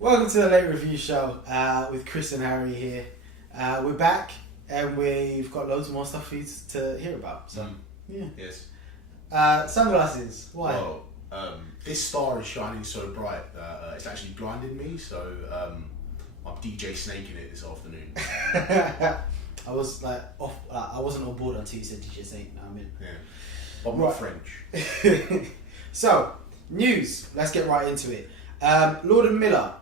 Welcome to the Late Review Show with Chris and Harry here. We're back and we've got loads more stuff for you to hear about. So, yeah. Yes. Sunglasses. Why? Well, this star is shining so bright that it's actually blinded me. So I'm DJ snaking it this afternoon. I was like off. I wasn't on board until you said DJ Snake. Now I'm in. Yeah. But I'm not French. So, news. Let's get right into it. Lord and Miller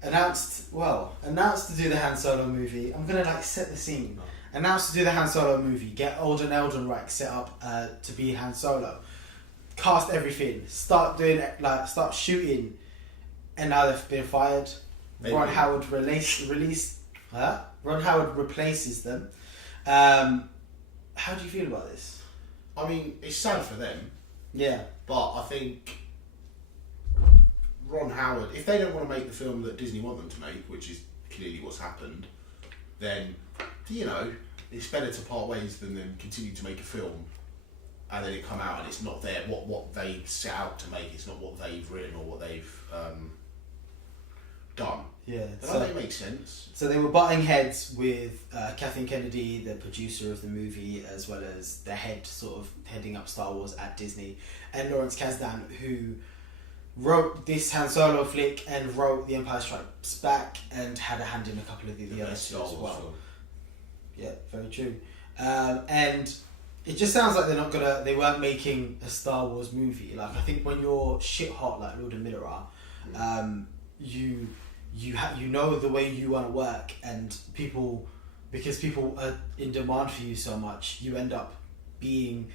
announced to do the Han Solo movie. I'm gonna set the scene. Announced to do the Han Solo movie. Get Alden Ehrenreich set up to be Han Solo. Cast everything. Start shooting, and now they've been fired. Maybe. Ron Howard Ron Howard replaces them. How do you feel about this? I mean, it's sad for them. Yeah. But I think Ron Howard, if they don't want to make the film that Disney want them to make, which is clearly what's happened, then, it's better to part ways than them continue to make a film and then it come out and it's not there, what they set out to make, it's not what they've written or what they've done. Yeah. Does that make sense? So they were butting heads with Kathleen Kennedy, the producer of the movie, as well as the head sort of heading up Star Wars at Disney, and Lawrence Kasdan, who wrote this Han Solo flick and wrote The Empire Strikes Back and had a hand in a couple of the other two as well. Film. Yeah, very true. And it just sounds like they weren't making a Star Wars movie. Like, I think when you're shit hot like Lord and Miller are, you know the way you want to work, and because people are in demand for you so much, you end up being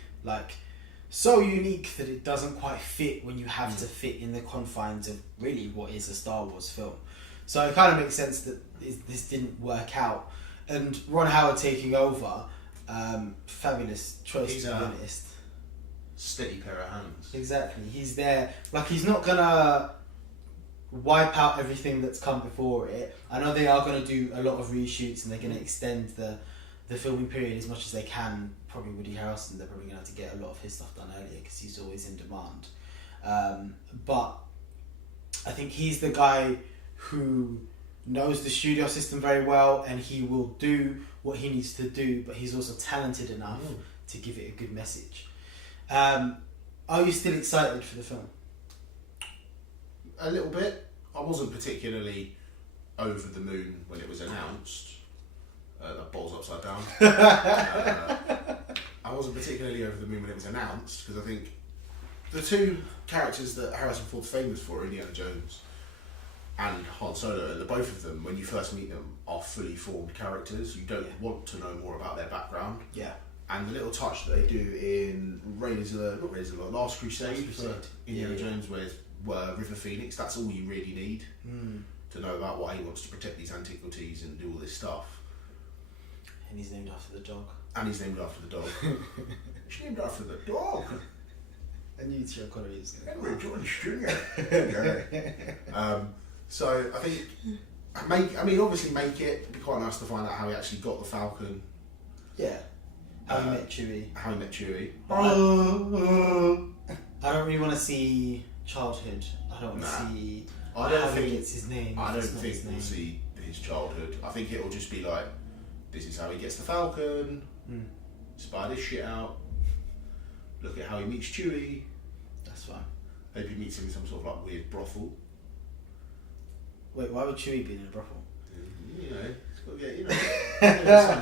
so unique that it doesn't quite fit when you have to fit in the confines of really what is a Star Wars film. So it kind of makes sense that this didn't work out. And Ron Howard taking over, fabulous choice, to be honest. Steady pair of hands. Exactly. He's there. He's not gonna wipe out everything that's come before it. I know they are gonna do a lot of reshoots and they're gonna extend the filming period as much as they can. Probably Woody Harrelson, they're probably gonna have to get a lot of his stuff done earlier because he's always in demand. But I think he's the guy who knows the studio system very well, and he will do what he needs to do, but he's also talented enough to give it a good message. Are you still excited for the film? A little bit. I wasn't particularly over the moon when it was announced. That ball's upside down. I wasn't particularly over the moon when it was announced because I think the two characters that Harrison Ford's famous for, Indiana Jones and Han Solo, both of them, when you first meet them, are fully formed characters. You don't want to know more about their background. Yeah. And the little touch that they do in Last Crusade for Indiana Jones, where River Phoenix, that's all you really need to know about why he wants to protect these antiquities and do all this stuff. And he's named after the dog. He's named after the dog. I knew Sean Connery was going to Henry George Jr. So I think obviously make it. It'd be quite nice to find out how he actually got the Falcon. Yeah. How he met Chewie. I don't really want to see childhood. I don't want to see how he gets his name. I don't think we'll see his childhood. I think it'll just be like, this is how he gets the Falcon. Spy this shit out. Look at how he meets Chewie. That's fine. Maybe he meets him in some sort of weird brothel. Wait, why would Chewie be in a brothel? He's got to get,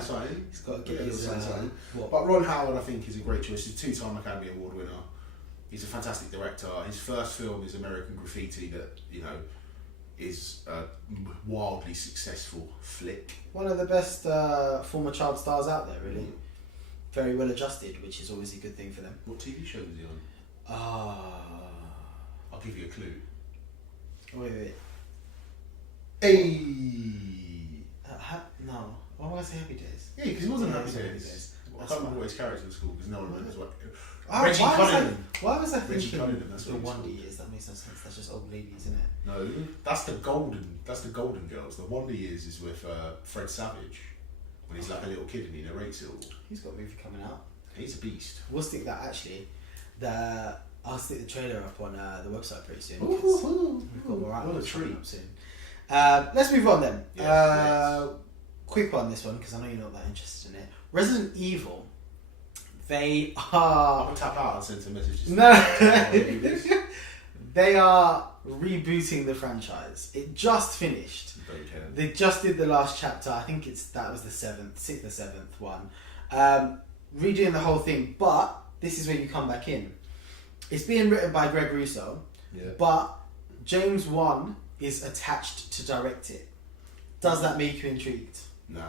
something. He's got to get his something. But Ron Howard, I think, is a great choice. He's a 2-time Academy Award winner. He's a fantastic director. His first film is American Graffiti, that is a wildly successful flick. One of the best former child stars out there, really. Very well adjusted, which is always a good thing for them. What TV show was he on? I'll give you a clue. Wait. Hey! No. Why would I say Happy Days? Yeah, because he wasn't Happy Days. I can't remember what his character was called because no one remembers what. Reggie Cunningham. Why was I thinking that's the Wonder Years? That makes no sense. That's just old ladies, isn't it? No, that's the Golden Girls. The Wonder Years is with Fred Savage when he's like a little kid and he narrates it all. He's got a movie coming out. He's a beast. We'll stick that actually. I'll stick the trailer up on the website pretty soon. got more what a outlets treat. coming up soon. Let's move on then. Yes, Quick one, this one, because I know you're not that interested in it. Resident Evil. They are. I'll tap out and send some messages. No. They are rebooting the franchise. It just finished. Don't care. They just did the last chapter. I think that was the sixth or seventh one. Redoing the whole thing, but this is where you come back in. It's being written by Greg Russo, but James Wan is attached to direct it. Does that make you intrigued? Nah.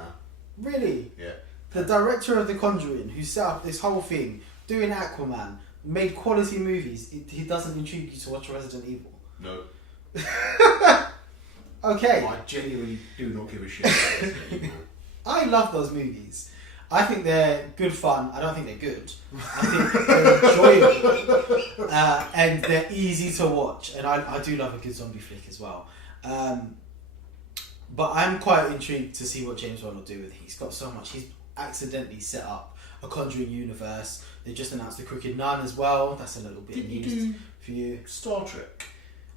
Really? Yeah. The director of The Conjuring, who set up this whole thing, doing Aquaman, made quality movies, he doesn't intrigue you to watch Resident Evil? No. Okay. I genuinely do not give a shit about Resident Evil. I love those movies. I think they're good fun. I don't think they're good. I think they're enjoyable. And they're easy to watch. And I do love a good zombie flick as well. But I'm quite intrigued to see what James Wan will do with it. He's got so much. He's accidentally set up a Conjuring universe. They just announced The Crooked Nun as well. That's a little bit of Did you news do for you. Star Trek?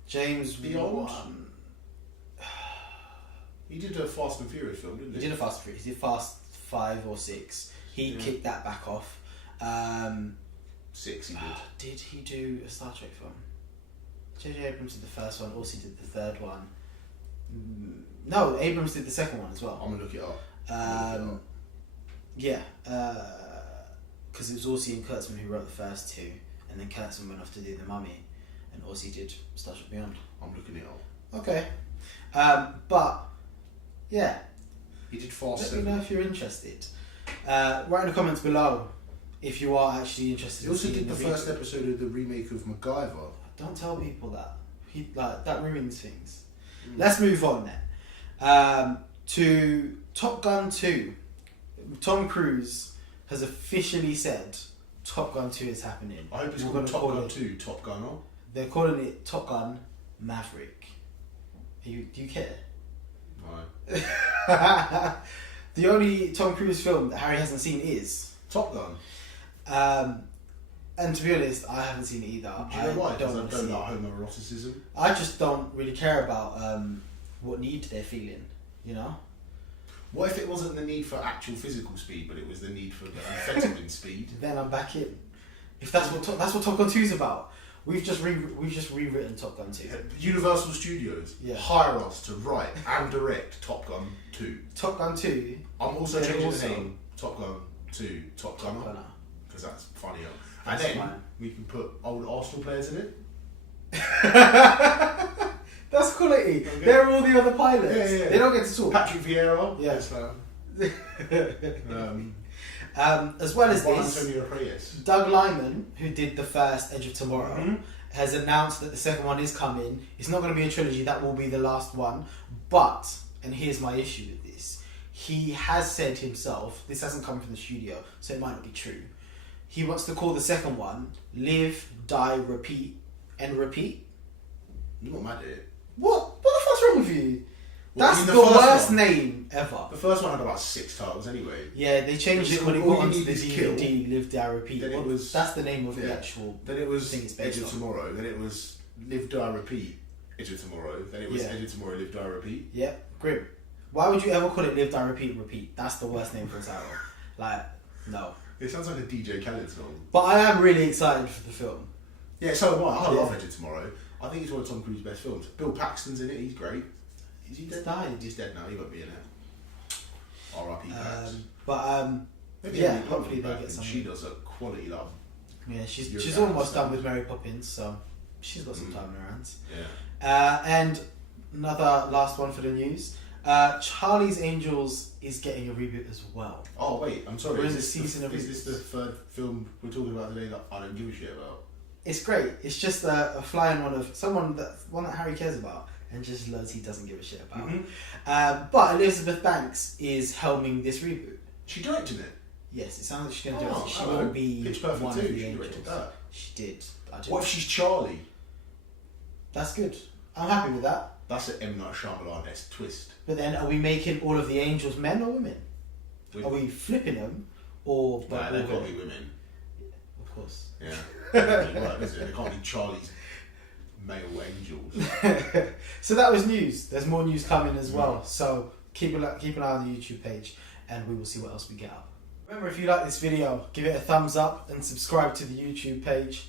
James Beyond? Wan. He did a Fast and Furious film, didn't he? He did a Fast and Furious. He did Fast 5 or 6. He kicked that back off. 6 he did. Did he do a Star Trek film? J.J. Abrams did the first one, also did the third one. No, Abrams did the second one as well. I'm going to look it up. Yeah, because it was Orsi and Kurtzman who wrote the first two, and then Kurtzman went off to do The Mummy, and Orsi did Star Trek Beyond. I'm looking it up. Okay. But, yeah. He did Fast Let me know if you're interested. Write in the comments below if you are actually interested. He also in did the seeing first episode of the remake of MacGyver. Don't tell people that. That ruins things. Let's move on then. To Top Gun 2. Tom Cruise has officially said Top Gun 2 is happening. I hope it's called Top Gun 2, Top Gunner. They're calling it Top Gun Maverick. Do you care? No. The only Tom Cruise film that Harry hasn't seen is Top Gun. And to be honest, I haven't seen it either. Do you know why? I Because I want to don't see like it. homoeroticism. I just don't really care about what need they're feeling, you know? What if it wasn't the need for actual physical speed, but it was the need for the amphetamine speed? Then I'm back in. If that's what Top Gun 2 is about. We've just rewritten Top Gun 2. Universal Studios hire us to write and direct Top Gun 2. Top Gun 2. I'm also changing the name Top Gun 2 Top Gunner because that's funnier. And then we can put old Arsenal players in it. That's quality. Okay. They're all the other pilots. Yeah. They don't get to talk. Patrick Vieira. Yeah. Yes, as well as Juan this, Antonio Reyes. Doug Liman, who did the first Edge of Tomorrow, has announced that the second one is coming. It's not going to be a trilogy. That will be the last one. But, and here's my issue with this, he has said himself, this hasn't come from the studio, so it might not be true. He wants to call the second one Live, Die, Repeat, and Repeat. You're not mad at it. What the fuck's wrong with you? Well, That's in the the first worst one. name ever. The first one had about 6 titles anyway. Yeah, they changed It's it when it called got All You onto the Need Is Kill. DVD, Live, Die, Repeat. Then it Well, was- that's the name of the yeah. actual Then it was thing it's Edge based of on. Tomorrow. Then it was Live, Die, Repeat. Edge of Tomorrow. Then it was Yeah. Edge of Tomorrow, Live, Die, Repeat. Yeah, grim. Why would you ever call it Live, Die, Repeat, Repeat? That's the worst name for a title. Like, no. It sounds like a DJ Khaled song. But I am really excited for the film. Yeah, so am I. I Yeah. love Edge of Tomorrow. I think it's one of Tom Cruise's best films. Bill Paxton's in it. He's great. Is he He's dead? died. He's dead now. He won't be in it. R.I.P. Pax. Maybe yeah, Emily hopefully Blunt's they'll back get and something. she does a quality love. Yeah, she's You're almost right, done with Mary Poppins, so she's got some time in her hands. Yeah. And another last one for the news. Charlie's Angels is getting a reboot as well. Oh wait, I'm sorry. There is Is a season of is this the third film we're talking about today that I don't give a shit about? It's great. It's just a flying one of one that Harry cares about, and just loads he doesn't give a shit about. But Elizabeth Banks is helming this reboot. She directed it. Yes, it sounds like she's going to do it. She hello. will be Pitch Perfect one 2. of the She angels. directed that. She did. I did. What if she's Charlie? That's good. I'm happy with that. That's an M. Night Shyamalan-esque twist. But then, are we making all of the angels men or women? With- Are we flipping them, or Nah, they've got to be women. Of course. Yeah. Right, isn't it? They can't be Charlie's male angels. So that was news. There's more news coming as well. So keep an eye on the YouTube page, and we will see what else we get up. Remember, if you like this video, give it a thumbs up and subscribe to the YouTube page.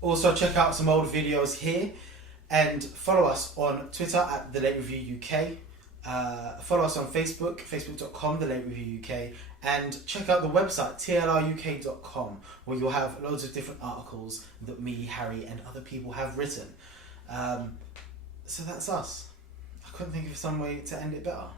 Also, check out some old videos here, and follow us on Twitter at The Late Review UK. Follow us on Facebook, facebook.com, The Late Review UK, and check out the website, TLRUK.com, where you'll have loads of different articles that me, Harry, and other people have written. So that's us. I couldn't think of some way to end it better.